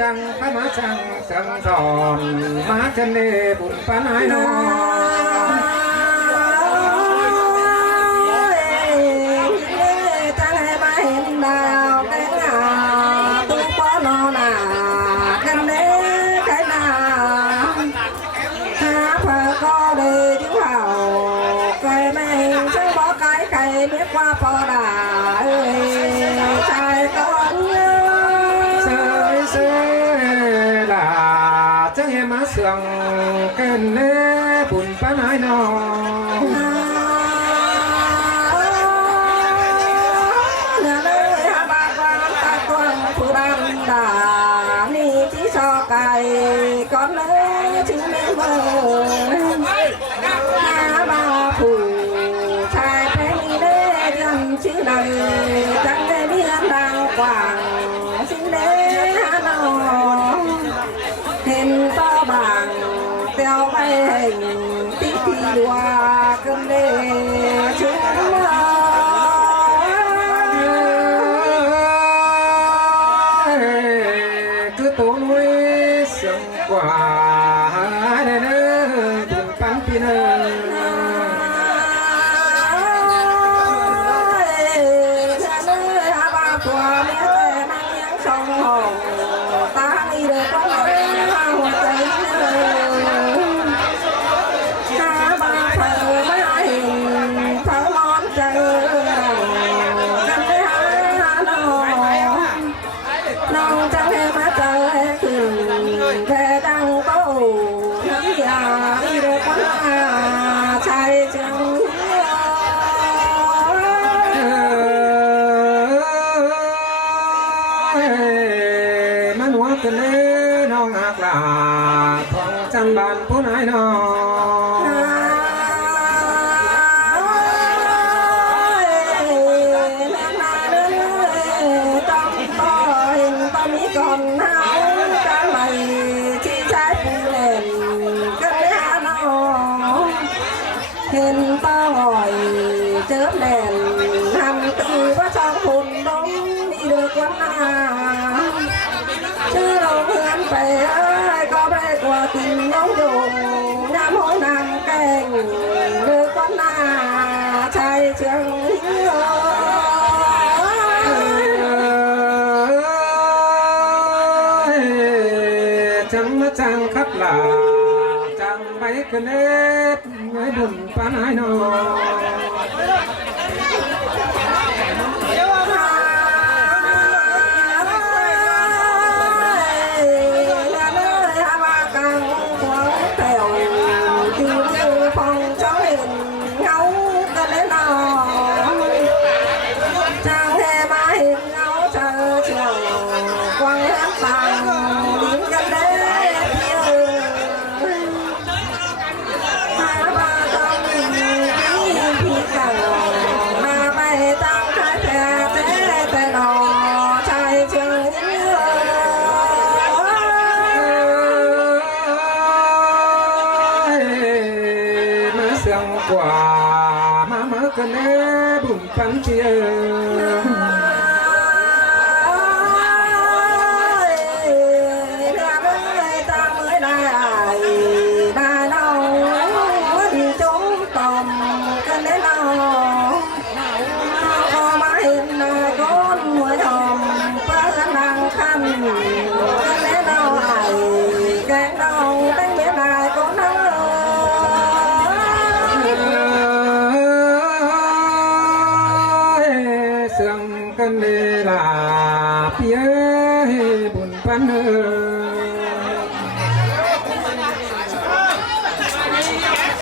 จังพระมาจังสังสอนมาจันเนบุญปานายนอตั้งให้มาเห็นดาวแก้งาตุ้งป้อนอนากันเด้ไก่นาหาเพื่อก็ได้ที่เขาไก่แม่ฉันบอกไก่ไก่เรียกว่าปอดาชายก่อนเสยลาจังเฮมาเสืองกันเนบุญปานายนอนี่ที่ชอไก่ก่อนเลยถึงไม่เมื่อหาบาผู้ชายแพ้นี่เด้ยังชื่อใดจังได้เรียนดังกว่างสิ่งเด้หาน้องเห็นต่อบางเตียวไปเห็นติดที่ว่ากันเด้ชื่อตัวนุ้ยเสียงกว่าเนื้อบุญปันปีเนื้อตัวเมียแต่นั่งยังชงหงตาอีเด็กก็เลยหัวใจหาบาเธอไม่เห็นเธอมองใจกันได้หาน้องจังให้มาเจอคืนแค่ดังโตน้ำยาอีเด็กก็ชายจังมันหัวกันเลยน้องหักลาทองจันบานผู้นายน้องก่อนหนาวกันใหม่ที่ใช้ปูเล่นก็ได้หาน้องเห็นป้าอ่อยเจอแน่นทำตีว่าชอบหุ่นน้องนี่เดือกวันหน้าชื่อเราเพื่อนไปก็ได้กว่ากินน้องอยู่น้ำห้อยน้ำแกงเดือกวันหน้าชายเชียงจังมาจังขับลาจังไปกันเน็บไว้บุญปานายนอเสียงกว่ามาเมื่อกันเน่บุญปันเชียเสียงกันเลยล่ะเพียบุญปันเออ